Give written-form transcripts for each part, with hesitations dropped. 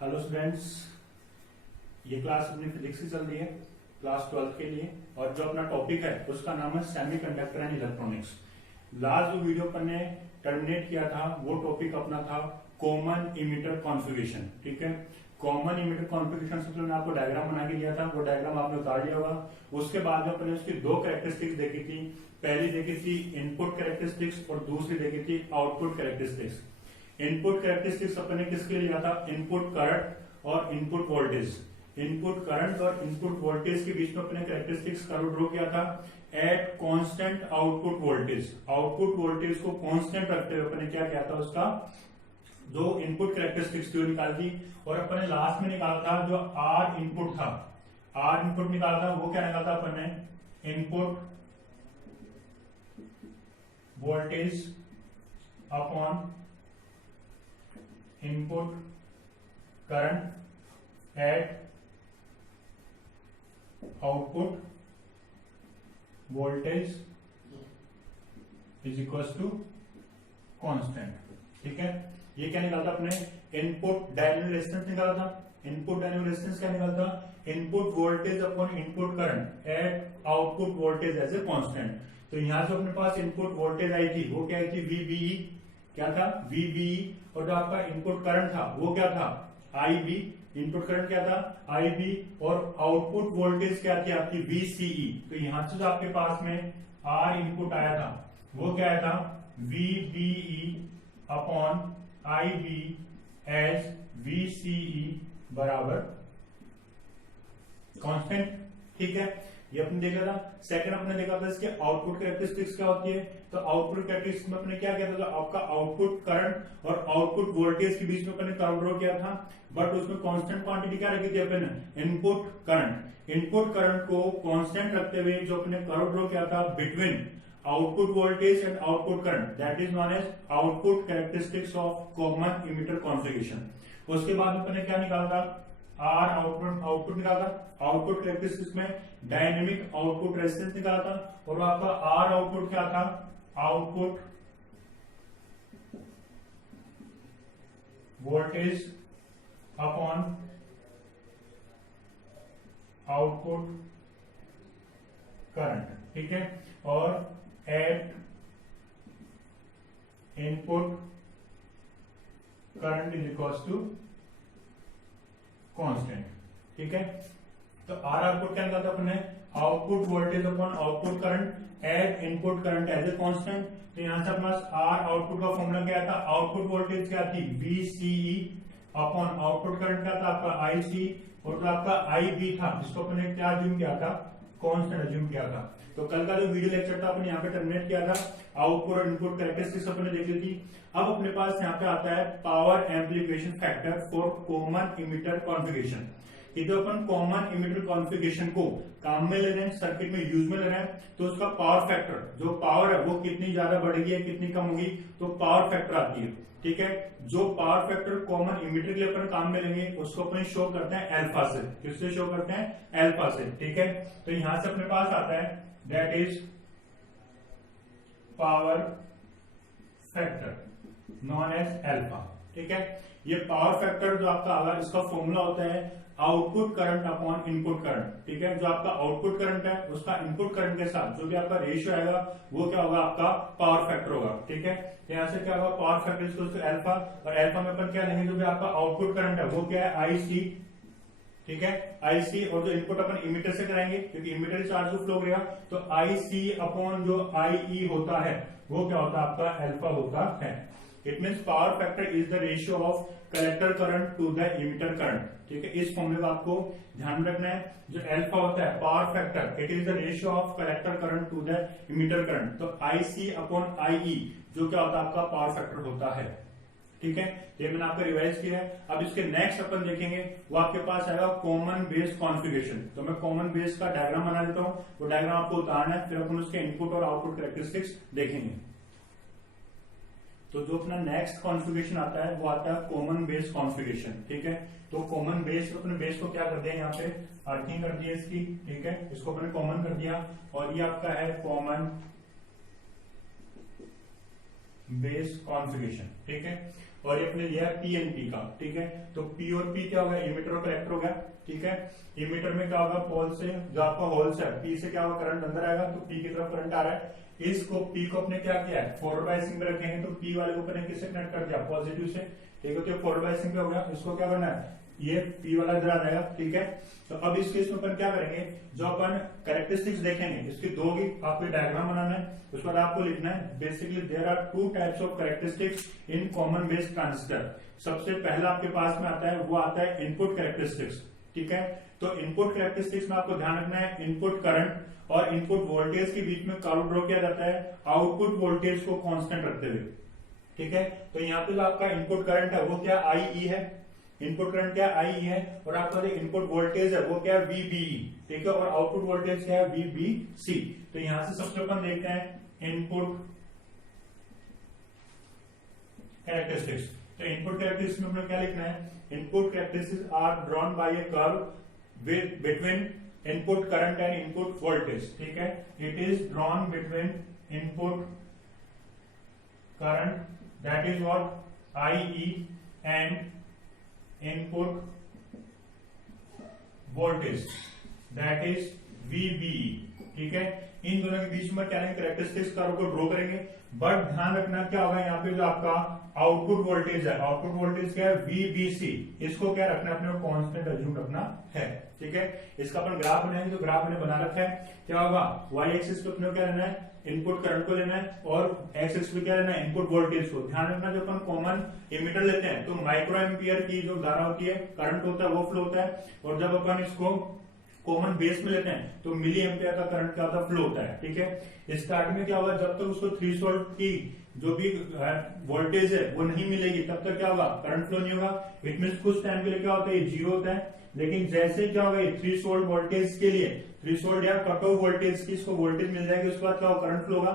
Hello students, ये class अपनी physics की चल रही है क्लास 12 के लिए। और जो अपना टॉपिक है उसका नाम है सेमीकंडक्टर एंड इलेक्ट्रॉनिक्स। लास्ट जो वीडियो अपन ने टर्मिनेट किया था वो टॉपिक अपना था कॉमन इमिटर कॉन्फ़िगरेशन। ठीक है, कॉमन इमिटर कॉन्फ़िगरेशन से मैंने आपको डायग्राम बना के दिया था, वो डायग्राम आपने उतार लिया होगा। उसके बाद में अपने उसकी दो कैरेक्टरिस्टिक्स देखी थी। पहली देखी थी इनपुट कैरेक्टरिस्टिक्स और दूसरी देखी थी आउटपुट कैरेक्टरिस्टिक्स। इनपुट कैरेक्टरिस्टिक्स अपने किसके लिए लिया था? इनपुट करंट और इनपुट वोल्टेज। इनपुट करंट और इनपुट वोल्टेज के बीच में अपने कैरेक्टरिस्टिक्स कर्व ड्रॉ किया था at constant output voltage. Output voltage को कांस्टेंट रखते हुए अपने क्या किया था, उसका जो इनपुट कैरेक्टरिस्टिक्स थी वो निकाल दी। और अपने लास्ट में निकाला था जो आर इनपुट था, आर इनपुट निकाला था, वो क्या निकाला था अपन ने? Input voltage upon input current at output voltage is equal to constant. ठीक है, ये क्या निकालता अपने? इनपुट डायनेमिक रेजिस्टेंस निकाला था। इनपुट डायनेमिक रेजिस्टेंस क्या निकालता? Input voltage upon input current at output voltage as a constant. तो यहां से अपने पास इनपुट वोल्टेज आई थी, वो क्या आई थी? वीबीई। क्या था? वीबीई। और जो आपका इनपुट करंट था वो क्या था? आईबी। इनपुट करंट क्या था? आईबी। और आउटपुट वोल्टेज क्या थी आपकी? वीसीई। तो यहां से जो आपके पास में आर इनपुट आया था वो क्या आया था? VBE upon IB as VCE बराबर कांस्टेंट। ठीक है, ये अपने देखा था। सेकंड अपने देखा था इसके आउटपुट कैरेक्टरिस्टिक्स क्या होती है। तो आउटपुट कैरेक्टरिस्टिक्स में अपने क्या किया था? तो आपका आउटपुट करंट और आउटपुट वोल्टेज के बीच में अपने कर्व ड्रॉ किया था, बट उसमें कांस्टेंट क्वांटिटी क्या रखी थी अपने? Input current. इनपुट करंट को कांस्टेंट रखते हुए जो अपने कर्व ड्रॉ किया था between output voltage and output current, that is known as output characteristics of common emitter configuration. उसके बाद में अपने क्या निकाला था? आर आउटपुट निकाला था। आउटपुट कैरेक्टरिस्टिक्स में डायनेमिक आउटपुट रेजिस्टेंस निकाला था। और आपका आर आउटपुट क्या था? Output voltage upon output current. ठीक है, और at input current is equal to constant. ठीक है, तो आर आउटपुट क्या निकालता अपने? Output voltage upon output current at input current as a constant. तो यहां से अपने पास आर आउटपुट का फॉर्मूला क्या था? आउटपुट वोल्टेज क्या थी? वीसीई अपॉन आउटपुट करंट क्या था आपका? आईसी। और जो आपका आईबी था जिसको अपने क्या अज्यूम किया था? कांस्टेंट अज्यूम किया था। तो कल का जो वीडियो लेक्चर था अपने यहाँ पे टर्मिनेट किया था, आउटपुट और इनपुट कैरेक्टरिस्टिक्स अपने देख ली थी। अब अपने पास यहाँ पे आता है power amplification factor for common emitter configuration. कि जो अपन कॉमन इमिटर कॉन्फ़िगरेशन को काम में ले रहे हैं, सर्किट में यूज में ले रहे हैं, तो उसका पावर फैक्टर, जो पावर है वो कितनी ज्यादा बढ़ेगी या कितनी कम होगी, तो पावर फैक्टर आती है। ठीक है, जो पावर फैक्टर कॉमन इमिटर के लिए अपन काम में लेंगे उसको अपन शो करते हैं अल्फा से। किससे शो करते हैं? अल्फा से। ठीक है, तो यहां से अपने पास आता है that is power factor known as alpha. ठीक है, ये पावर फैक्टर जो आपका आगा इसका फॉर्मूला होता है output current upon input current. ठीक है, जो आपका आउटपुट करंट है उसका इनपुट करंट के साथ जो भी आपका रेशियो आएगा वो क्या होगा? आपका पावर फैक्टर होगा। ठीक है, तो यहां से क्या होगा? Power factor is equal to alpha. और अल्फा में अपन क्या लेंगे? जो भी आपका आउटपुट करंट है वो क्या है? आईसी। ठीक है, आईसी। और जो इनपुट अपन इमिटर से कराएंगे क्योंकि इमिटर चार्ज फ्लो करेगा, तो आईसी अपॉन जो आईई होता है वो क्या होता है? आपका अल्फा होता है। It means power factor is the ratio of collector current to the emitter current. ठीक है, इस फॉर्मूले को आपको ध्यान रखना है। जो अल्फा होता है power factor, it is the ratio of collector current to the emitter current. तो आईसी अपॉन आईई जो क्या होता है? आपका पावर फैक्टर होता है। ठीक है, ये मैंने आपको रिवाइज किया है। अब इसके नेक्स्ट अपन देखेंगे वो आपके पास आएगा कॉमन बेस कॉन्फ़िगरेशन। तो मैं कॉमन बेस का डायग्राम बना देता हूं, वो डायग्राम आपको उतारना है, फिर अपन उसके इनपुट और आउटपुट कैरेक्टरिस्टिक्स देखेंगे। तो जो अपना नेक्स्ट कॉन्फ़िगरेशन आता है वो आता है कॉमन बेस कॉन्फ़िगरेशन। ठीक है, तो कॉमन बेस, अपने बेस को क्या कर दिया? यहाँ पे अर्थिंग कर दिया इसकी। ठीक है, इसको अपने कॉमन कर दिया और ये आपका है कॉमन बेस कॉन्फ़िगरेशन। ठीक है, और ये अपने लिया पी एन पी का, ठीक है। तो पी और पी क्या होगा, इमीटर और कलेक्टर हो गया, ठीक है। इमीटर में क्या होगा, पोल से जो आपका होल्स है, पी से क्या होगा, करंट अंदर आएगा, तो पी की तरफ करंट आ रहा है। इसको पी को अपने क्या किया है, फॉरवर्ड बायसिंग पे रखेंगे, तो पी वाले को अपने किससे कनेक्ट कर दिया, पॉजिटिव से, ठीक है। तो फॉरवर्ड बायसिंग पे हो गया, इसको क्या करना है, ये पी वाला इधर आ जाएगा, ठीक है। तो अब इस केस में अपन क्या करेंगे, जो अपन कैरेक्टरिस्टिक्स देखेंगे इसकी दो की आपको डायग्राम बनाना है, उसके बाद आपको लिखना है basically there are two types of characteristics in common base transistor. सबसे पहला आपके पास में आता है, वो आता है इनपुट कैरेक्टरिस्टिक्स, ठीक है। तो इनपुट कैरेक्टरिस्टिक्स में आपको ध्यान रखना है इनपुट करंट और इनपुट वोल्टेज के बीच में कर्व ड्रॉ किया जाता है आउटपुट वोल्टेज को कांस्टेंट रखते हुए, ठीक है। तो यहाँ पे जो आपका इनपुट करंट है वो क्या आई ई है, इनपुट करंट क्या आई है, और आपका जो इनपुट वोल्टेज है वो क्या है वीबीई, ठीक है। और आउटपुट वोल्टेज क्या है वीबीसी। तो यहां से सबसे अपन देखते हैं इनपुट कैरेक्टरिस्टिक्स। तो इनपुट कैरेक्टरिस्टिक्स में क्या लिखना है, input characteristics are drawn by a curve with between input current and input voltage, ठीक है। It is drawn between input current that is what I and input voltage that is VBE, ठीक है। इन दोनों के बीच में क्या कैरेक्टरिस्टिक्स कर्व को ड्रॉ करेंगे, बट ध्यान रखना क्या होगा, यहाँ पे जो आपका आउटपुट वोल्टेज है, आउटपुट वोल्टेज क्या है VBC, इसको क्या रखना है, अपने को कांस्टेंट एज्यूम रखना है, ठीक है। इसका अपन ग्राफ बनाएंगे, तो ग्राफ मैंने बना रखा है, क्या होगा, वाई एक्सिस पे अपने को क्या लेना है, इनपुट करंट को लेना है, और एक्स एक्सिस पे क्या लेना है, इनपुट वोल्टेज को। ध्यान रखना जो अपन कॉमन इमीटर लेते हैं तो माइक्रो एम्पियर की जो धारा होती है, करंट होता है, वो फ्लो होता है, और जब अपन इसको कॉमन बेस में लेते हैं तो मिली एम्पियर का करंट क्या होता है, फ्लो होता है, ठीक है। स्टार्ट में क्या होगा, जब तक उसको थ्रेशोल्ड की जो भी वोल्टेज है वो नहीं मिलेगी तब तक क्या होगा, करंट फ्लो नहीं होगा। इट मीन कुछ टाइम के लिए क्या होता है, जीरो होता है, लेकिन जैसे क्या होगा, थ्रेशोल्ड वोल्टेज के लिए, थ्रेशोल्ड या कट ऑफ वोल्टेज की इसको वोल्टेज मिल जाएगी, उसके बाद क्या होगा, करंट फ्लो होगा।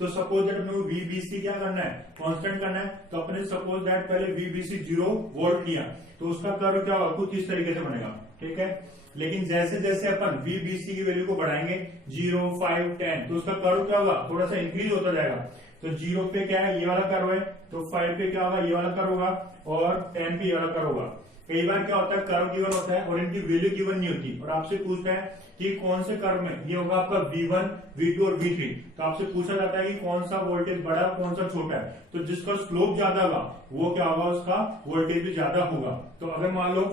तो सपोज दैट अपने को VBC क्या करना है, कांस्टेंट करना है, तो अपने सपोज दैट पहले VBC 0 वोल्ट लिया, तो उसका कर्व क्या होगा, कुछ इस तरीके से बनेगा, ठीक है। लेकिन जैसे जैसे अपन VBC की वैल्यू को बढ़ाएंगे 0, 5, 10, तो उसका कर्व क्या होगा, थोड़ा सा इंक्रीज होता जाएगा। तो 0 पे क्या है, ये वाला कर्व है, तो 5 पे क्या होगा, ये वाला कर्व होगा, और 10 पे ये वाला कर्व होगा। कई बार क्या होता है, कर्व गिवन होता है और इनकी वैल्यू गिवन नहीं होती, और आपसे पूछता है कि कौन से कर्व में ये होगा आपका V1, V2 और V3, तो आपसे पूछा जाता है कि कौन सा वोल्टेज बड़ा है, कौन सा छोटा है। तो जिसका स्लोप ज्यादा होगा वो क्या होगा, उसका वोल्टेज भी ज्यादा होगा। तो अगर मान लो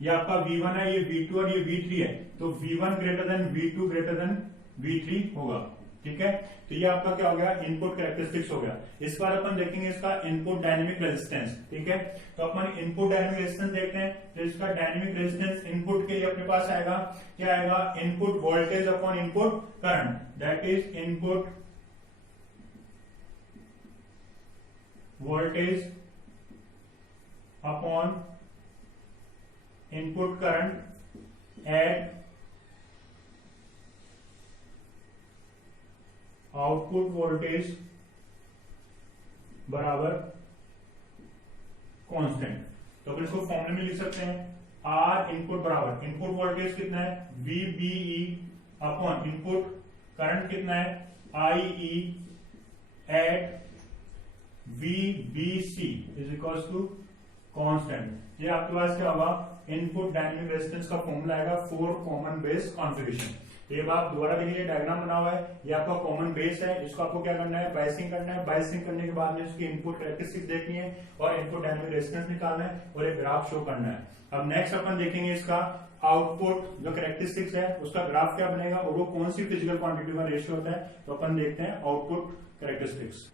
ये आपका V1 है, ये V2 और ये V3 है, तो V1 greater than V2 greater than V3 होगा, ठीक है। तो ये आपका क्या हो गया, इनपुट कैरेक्टरिस्टिक्स हो गया। इस बार अपन देखेंगे इसका इनपुट डायनेमिक रेजिस्टेंस, ठीक है। तो अपन इनपुट डायनेमिक रेजिस्टेंस देखते हैं, तो इसका डायनेमिक रेजिस्टेंस इनपुट के लिए अपने पास आएगा, क्या आएगा, input voltage upon input current, that is input voltage upon input current at output voltage बराबर कांस्टेंट। तो अपन इसको फॉर्मूले में लिख सकते हैं, आर इनपुट बराबर, इनपुट वोल्टेज कितना है VBE अपॉन इनपुट करंट कितना है IE at VBC is equal to constant. ये आपके पास क्या होगा, इनपुट डायनेमिक रेजिस्टेंस का फॉर्मूला आएगा फॉर कॉमन बेस कॉन्फ़िगरेशन। ये बात दोबारा देखिए, डायग्राम बना हुआ है, ये आपका कॉमन बेस है, इसको आपको क्या करना है, बायसिंग करना है। बायसिंग करने के बाद में इसकी इनपुट कैरेक्टरिस्टिक्स देखनी है और इनपुट डायनेमिक रेजिस्टेंस निकालना है और एक ग्राफ शो करना है। अब नेक्स्ट अपन देखेंगे इसका आउटपुट जो कैरेक्टरिस्टिक्स है उसका ग्राफ क्या बनेगा और वो कौन सी फिजिकल क्वांटिटी का रेशियो होता है। तो अपन देखते हैं आउटपुट कैरेक्टरिस्टिक्स।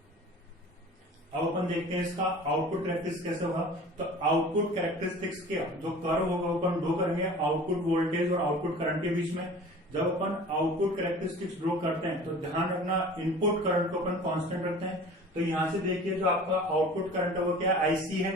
अब अपन देखते हैं इसका आउटपुट कैरेक्टरिस्टिक्स कैसे होगा। तो आउटपुट कैरेक्टरिस्टिक्स के जो कर्व होगा अपन ड्रॉ करेंगे आउटपुट वोल्टेज और आउटपुट करंट के बीच में। जब अपन आउटपुट कैरेक्टरिस्टिक्स ड्रॉ करते हैं तो ध्यान रखना इनपुट करंट को अपन कांस्टेंट रखते हैं। तो यहां से देखिए जो आपका आउटपुट करंट है वो क्या IC है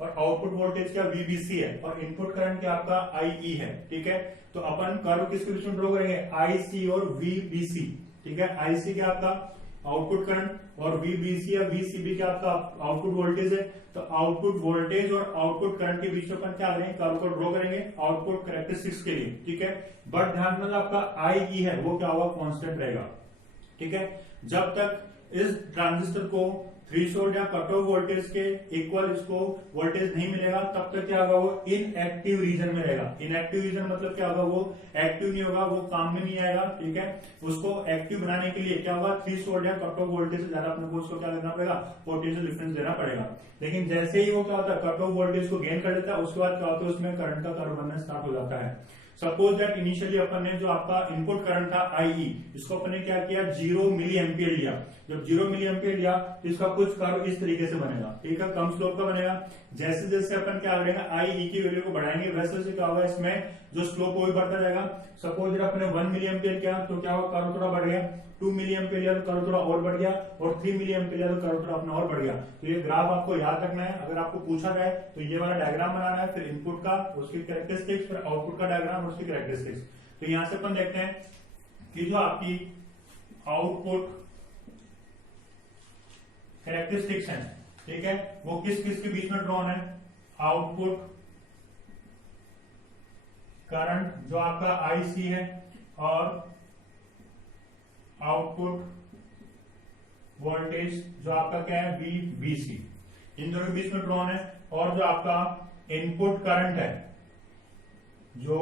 और आउटपुट वोल्टेज क्या VBC है और इनपुट करंट क्या आपका IE है, ठीक है। तो अपन कर्व किसके बीच में ड्रॉ करेंगे IC और VBC, ठीक है। IC क्या आपका आउटपुट करंट और VBC या VCB क्या आपका आउटपुट वोल्टेज है। तो आउटपुट वोल्टेज और आउटपुट करंट के बीच में अपन क्या करेंगे, कर्व को ड्रॉ करेंगे आउटपुट कैरेक्टरिस्टिक्स के लिए, ठीक है। बट ध्यान रखना आपका IE है वो क्या होगा, कांस्टेंट रहेगा, ठीक है। जब तक इस ट्रांजिस्टर को थ्रीशोल्ड या कट ऑफ वोल्टेज के इक्वल इसको वोल्टेज नहीं मिलेगा तब तक क्या होगा, वो इनएक्टिव रीजन में रहेगा। इनएक्टिव रीजन मतलब क्या होगा, वो एक्टिव नहीं होगा, वो काम में नहीं आएगा। ठीक है, उसको एक्टिव बनाने के लिए क्या होगा, थ्रीशोल्ड या कट ऑफ वोल्टेज से ज्यादा अपने को उसको क्या करना पड़ेगा, पोटेंशियल डिफरेंस देना पड़ेगा। लेकिन जैसे ही वो क्या होता है, कट ऑफ वोल्टेज को गेन कर लेता है, उसके बाद क्या होता है, उसमें करंट का कर्व बनना स्टार्ट हो जाता है। सपोज दैट इनिशियली अपन ने जो आपका इनपुट करंट था IE, इसको अपन ने क्या किया, 0 मिली एम्पियर लिया। जब 0 मिली एम्पियर लिया तो इसका कुछ कर्व इस तरीके से बनेगा। ठीक है, कम स्लोप का बनेगा। जैसे जैसे अपन क्या करेंगे, IE की वैल्यू को बढ़ाएंगे, वैसे वैसे क्या होगा, इसमें जो स्लोप वो भी बढ़ता जाएगा। सपोज दैट अपने 1 मिली एम्पियर किया तो क्या होगा, कर्व थोड़ा बढ़ गया। 2 मिली एम्पियर लिया तो कर्व थोड़ा और बढ़ गया, और 3 मिली एम्पियर लिया तो कर्व थोड़ा अपना और बढ़ गया। तो ये ग्राफ आपको याद रखना है। अगर आपको पूछा जाए तो ये वाला डायग्राम बनाना है, फिर इनपुट का, उसकी कैरेक्टरिस्टिक्स, फिर आउटपुट का डायग्राम, उसकी कैरेक्टरिस्टिक्स। तो यहां से अपन देखते हैं कि जो आपकी आउटपुट कैरेक्टरिस्टिक्स हैं, ठीक है, वो किस किस के बीच में ड्रॉन है। आउटपुट करंट जो आपका IC है, और आउटपुट वोल्टेज जो आपका क्या है, VBC, इन दोनों के बीच में ड्रॉन है। और जो आपका इनपुट करंट है, जो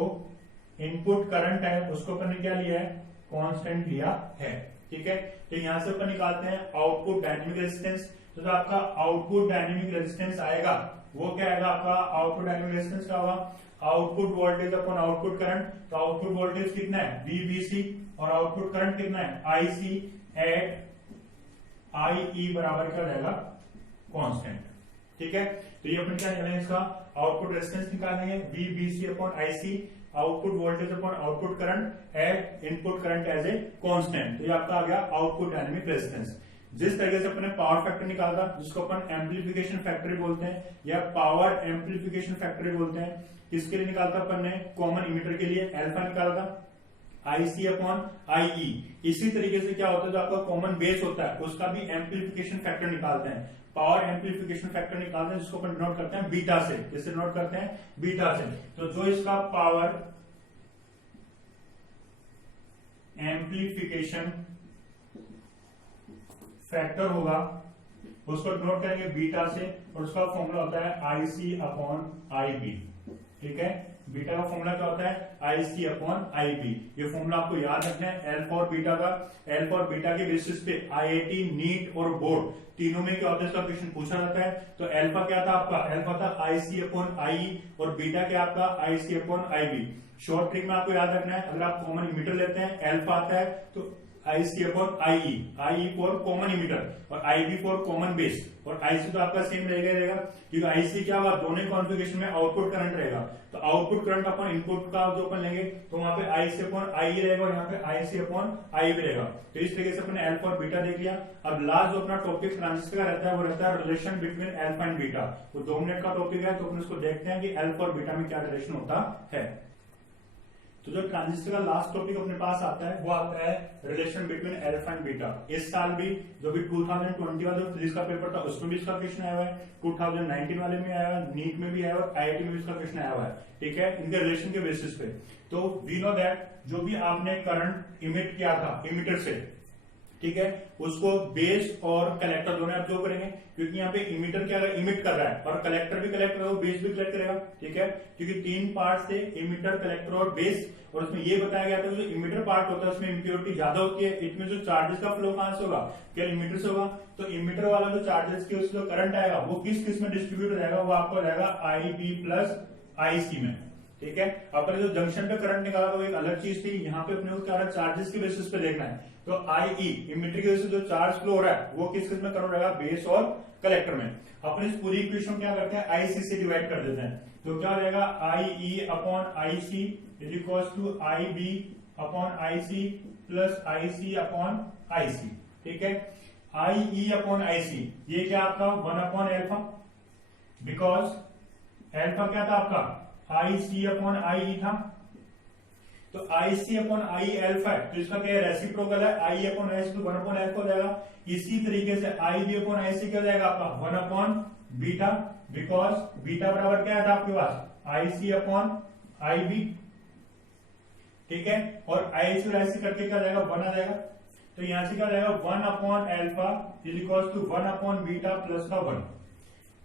इनपुट करंट है उसको अपन ने क्या लिया है, कांस्टेंट लिया है। ठीक है, तो यहां से अपन निकालते हैं आउटपुट डायनेमिक रेजिस्टेंस। तो जो आपका आउटपुट डायनेमिक रेजिस्टेंस आएगा वो क्या आएगा, आपका आउटपुट डायनेमिक रेजिस्टेंस क्या होगा, output voltage upon output current. तो आउटपुट वोल्टेज कितना है, VBC, और आउटपुट करंट कितना है, IC एट IE बराबर क्या रहेगा, कांस्टेंट। ठीक है, तो ये अपन क्या निकालेंगे, इसका आउटपुट रेजिस्टेंस निकालेंगे, VBC upon IC, output voltage upon output current at input current as a constant. तो ये आपका आ गया आउटपुट डायनेमिक रेजिस्टेंस। जिस तरीके से अपने पावर फैक्टर निकाला, जिसको अपन एम्पलीफिकेशन फैक्टर बोलते हैं या पावर एम्पलीफिकेशन फैक्टर बोलते हैं, किसके लिए निकालता अपन ने, कॉमन इमीटर के लिए अल्फा निकाला था, IC अपॉन IE। इसी तरीके से क्या होता है, जो आपका कॉमन बेस होता है उसका भी एम्पलीफिकेशन फैक्टर निकालते हैं, पावर एम्पलीफिकेशन फैक्टर निकालते हैं, जिसको अपन डिनोट करते हैं बीटा से। किससे डिनोट करते हैं, बीटा से। तो जो इसका पावर एम्पलीफिकेशन फैक्टर होगा उसको डिनोट करेंगे बीटा से, और उसका फॉर्मूला होता है IC अपॉन IB। ठीक है, बीटा का फॉर्मूला क्या होता है, IC अपॉन IB। ये फॉर्मूला आपको याद रखना है अल्फा और बीटा का। अल्फा और बीटा के बेसिस पे IIT, नीट और बोर्ड तीनों में क्या होता है, इसका क्वेश्चन पूछा जाता है। तो अल्फा क्या था आपका, अल्फा था IC अपॉन IE, और बीटा क्या आपका IC upon IB। Short trick में आपको याद रखना है, अगर आप कॉमन इमीटर लेते हैं, अल्फा आता है तो IC upon IE for common emitter, और IB फॉर कॉमन बेस, और IC तो आपका सेम रहेगा, क्योंकि IC क्या होगा, दोनों कॉन्फ़िगरेशन में आउटपुट करंट रहेगा। तो आउटपुट करंट अपन इनपुट का जो अपन लेंगे तो वहां पे IC अपॉन IE रहेगा, और यहाँ पे IC अपॉन IB रहेगा। तो इस तरीके से अपने अल्फा और बीटा देख लिया। अब लास्ट जो अपना टॉपिक ट्रांजिस्टर का रहता है वो रहता है relation between alpha and beta. वो 2 मिनट का टॉपिक है, तो अपन इसको देखते हैं कि अल्फा और बीटा में क्या रिलेशन होता है। तो जो ट्रांजिस्टर का लास्ट टॉपिक अपने पास आता है वो आता है relation between alpha and beta. इस साल भी जो भी 2020 वाला जो फिजिक्स का पेपर था उसमें भी इसका क्वेश्चन आया हुआ है, 2019 वाले में आया हुआ है, नीट में भी आया हुआ है, IIT में भी इसका क्वेश्चन आया हुआ है। ठीक है, इनके रिलेशन के बेसिस पे। तो वी नो दैट जो भी आपने करंट इमिट किया था इमीटर से, ठीक है, उसको बेस और कलेक्टर दोनों ऑब्जर्व करेंगे, क्योंकि यहाँ पे इमीटर क्या इमिट कर रहा है और कलेक्टर भी कलेक्ट करेगा, बेस भी कलेक्ट करेगा। ठीक है, क्योंकि 3 पार्ट थे, इमीटर, कलेक्टर और बेस, और उसमें ये बताया गया था कि जो इमीटर पार्ट होता है उसमें इम्प्योरिटी ज्यादा होती है, इसमें जो चार्जेस का फ्लो कहां से होगा, क्या इमीटर से होगा। तो इमीटर वाला जो चार्जेस के उसमें करंट आएगा वो किस किस में डिस्ट्रीब्यूट हो जाएगा, वो आपको रहेगा IB प्लस IC में। ठीक है, अपने जो जंक्शन पे करंट निकाला वो एक अलग चीज थी, यहाँ पे अपने को क्या चार्जेस के बेसिस पे देखना है। तो IE इमीटर की वजह से जो चार्ज फ्लो हो रहा है वो किस किस में करंट रहेगा, बेस और कलेक्टर में। अपन इस पूरी इक्वेशन क्या करते हैं, IC से डिवाइड कर देते हैं। तो क्या रहेगा, IE upon IC is equals to IB upon IC plus IC upon IC। ठीक है, IE अपॉन IC ये क्या आपका 1 अपॉन एल्फा, बिकॉज एल्फा क्या था आपका IC अपॉन IE था। तो IC अपॉन IE एल्फा है, तो इसका क्या है, रेसिप्रोकल है, IE अपॉन IC तो 1 अपॉन एल्फा हो जाएगा। इसी तरीके से IB अपॉन IC क्या हो जाएगा आपका 1 अपॉन बीटा, बिकॉज बीटा बराबर क्या था आपके पास IC अपॉन IB। ठीक है, और IC और IC करके क्या जाएगा 1 आ जाएगा। तो यहां से क्या हो जाएगा 1 upon alpha is equal to 1 upon beta plus का 1।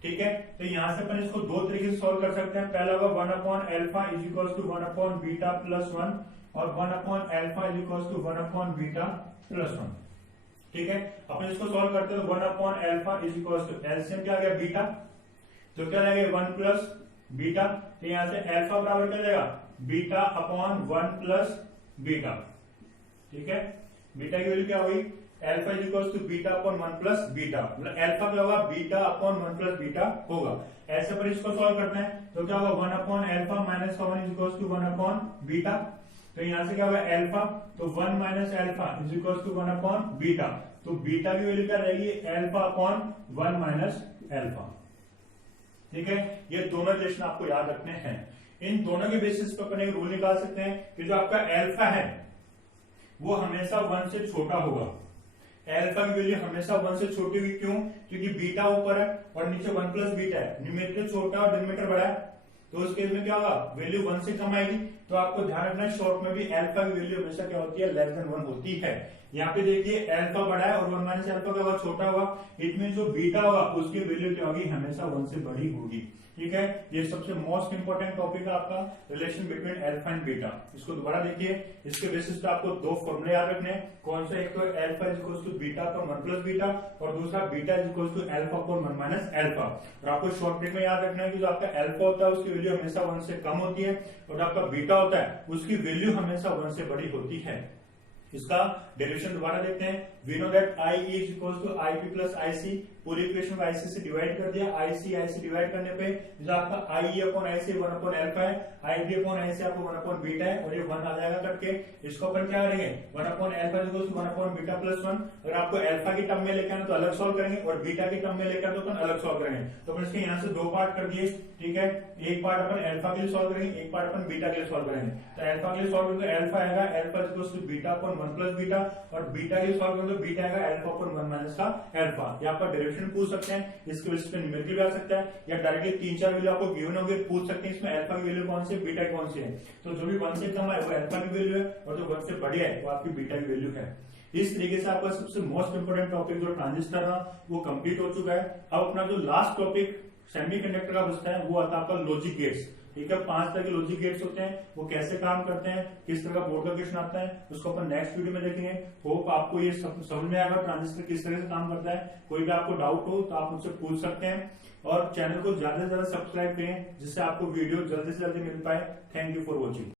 ठीक है, तो यहां से अपन इसको दो तरीके से सॉल्व कर सकते हैं। पहला होगा 1 upon alpha is equal to 1 upon beta plus 1 और 1 upon alpha is equal to 1 upon beta plus 1। ठीक है, अपन इसको सॉल्व करते हैं तो 1 upon alpha is equal to LCM क्या आ गया बीटा, तो क्या लगेगा 1 प्लस बीटा, तो यहां से एल्फा बराबर क्या जाएगा बीटा अपॉन 1 प्लस बीटा। ठीक है, बीटा की वैल्यू क्या हुई alpha is equal to beta upon 1 plus beta, मतलब एल्फा क्या होगा बीटा अपॉन 1 प्लस बीटा होगा। ऐसे पर इसको सॉल्व करते हैं तो क्या होगा 1 upon alpha minus 1 is equal to 1 upon beta, तो यहां से क्या होगा एल्फा, तो 1 minus alpha is equal to 1 upon beta, तो बीटा की वैल्यू क्या रहेगी एल्फा अपॉन 1 माइनस एल्फा। ठीक है, ये दोनों रिलेशन आपको याद रखने हैं। इन दोनों के बेसिस पर अपन एक रूल निकाल सकते हैं कि जो आपका एल्फा है वो हमेशा 1 से छोटा होगा। एल्फा की वैल्यू हमेशा 1 से छोटी होगी, क्यों? क्योंकि बीटा ऊपर है और नीचे 1 प्लस बीटा है, न्यूमेरिकल छोटा और डिनोमिनेटर बड़ा है, तो उस केस में क्या होगा वैल्यू 1 से कम आएगी। तो आपको ध्यान रखना है शॉर्ट में भी एल्फा की वैल्यू हमेशा क्या होती है लेस देन 1 होती है। यहाँ पे देखिए एल्फा बड़ा है और 1 माइनस एल्फा क्या होगा छोटा होगा, इट मीन जो बीटा होगा उसकी वैल्यू क्या होगी हमेशा 1 से बड़ी होगी। ठीक है, ये सबसे मोस्ट इंपोर्टेंट टॉपिक है आपका relation between alpha and beta. इसको दोबारा देखिए, इसके बेसिस पे आपको दो फॉर्मूले याद रखने हैं। कौन सा? एक तो alpha is equal to beta upon 1 plus beta और दूसरा beta is equal to alpha upon 1 minus alpha. और आपको शॉर्ट ट्रिक में याद रखना है कि जो आपका एल्फा होता है उसकी वैल्यू हमेशा 1 से कम होती है और जो आपका बीटा होता है उसकी वैल्यू हमेशा 1 से बड़ी होती है। इसका डेरिवेशन दोबारा देखते हैं। We know that I is equal to I P plus I C, पूरी इक्वेशन को आईसी से डिवाइड कर दिया। आईसी डिवाइड करने पे जो आपका I upon I C 1 upon alpha है, आई डी अपॉन आई सी आपको 1 अपॉन बीटा है और ये 1 आ जाएगा करके। इसको अपन क्या करेंगे 1 upon alpha is equal to 1 upon beta plus 1। अगर आपको एल्फा की टर्म में लेकर आना तो अलग सॉल्व करेंगे और बीटा की टर्म में लेकर आना तो अपन अलग सॉल्व करेंगे। तो अपन इसके यहाँ से दो पार्ट कर दिए। ठीक है, एक पार्ट अपन एल्फा के लिए सॉल्व करेंगे, एक पार्ट अपन बीटा के लिए सॉल्व करेंगे। तो एल्फा के लिए सॉल्व करेंगे एल्फा आएगा alpha is equal to beta upon 1 plus beta और बीटा के लिए सॉल्व करेंगे तो बीटा आएगा एल्फा अपॉन 1 माइनस का एल्फा। ये आपका डेरिवेशन पूछ सकते हैं, इसके बेसिस पे न्यूमेरिकल भी आ सकता है या डायरेक्टली 3-4 वैल्यू आपको गिवन होगी पूछ सकते हैं इसमें एल्फा की वैल्यू कौन सी है बीटा कौन सी है। तो जो भी 1 से कम है वो एल्फा की वैल्यू है और जो 1 से बढ़िया है वो आपकी बीटा की वैल्यू है। इस तरीके से आपका सबसे मोस्ट इंपोर्टेंट टॉपिक जो ट्रांजिस्टर था वो कंप्लीट हो चुका है। अब अपना जो लास्ट टॉपिक सेमीकंडक्टर का बचता है वो आता है आपका लॉजिक गेट्स। ठीक है, 5 तरह के लॉजिक गेट्स होते हैं, वो कैसे काम करते हैं, किस तरह का बोर्ड का क्वेश्चन आता है, उसको अपन नेक्स्ट वीडियो में देखेंगे। होप आपको ये समझ में आएगा ट्रांजिस्टर किस तरह से काम करता है। कोई भी आपको डाउट हो तो आप मुझसे पूछ सकते हैं और चैनल को ज्यादा से ज्यादा सब्सक्राइब करें जिससे आपको वीडियो जल्दी से जल्दी मिल पाए। Thank you for watching.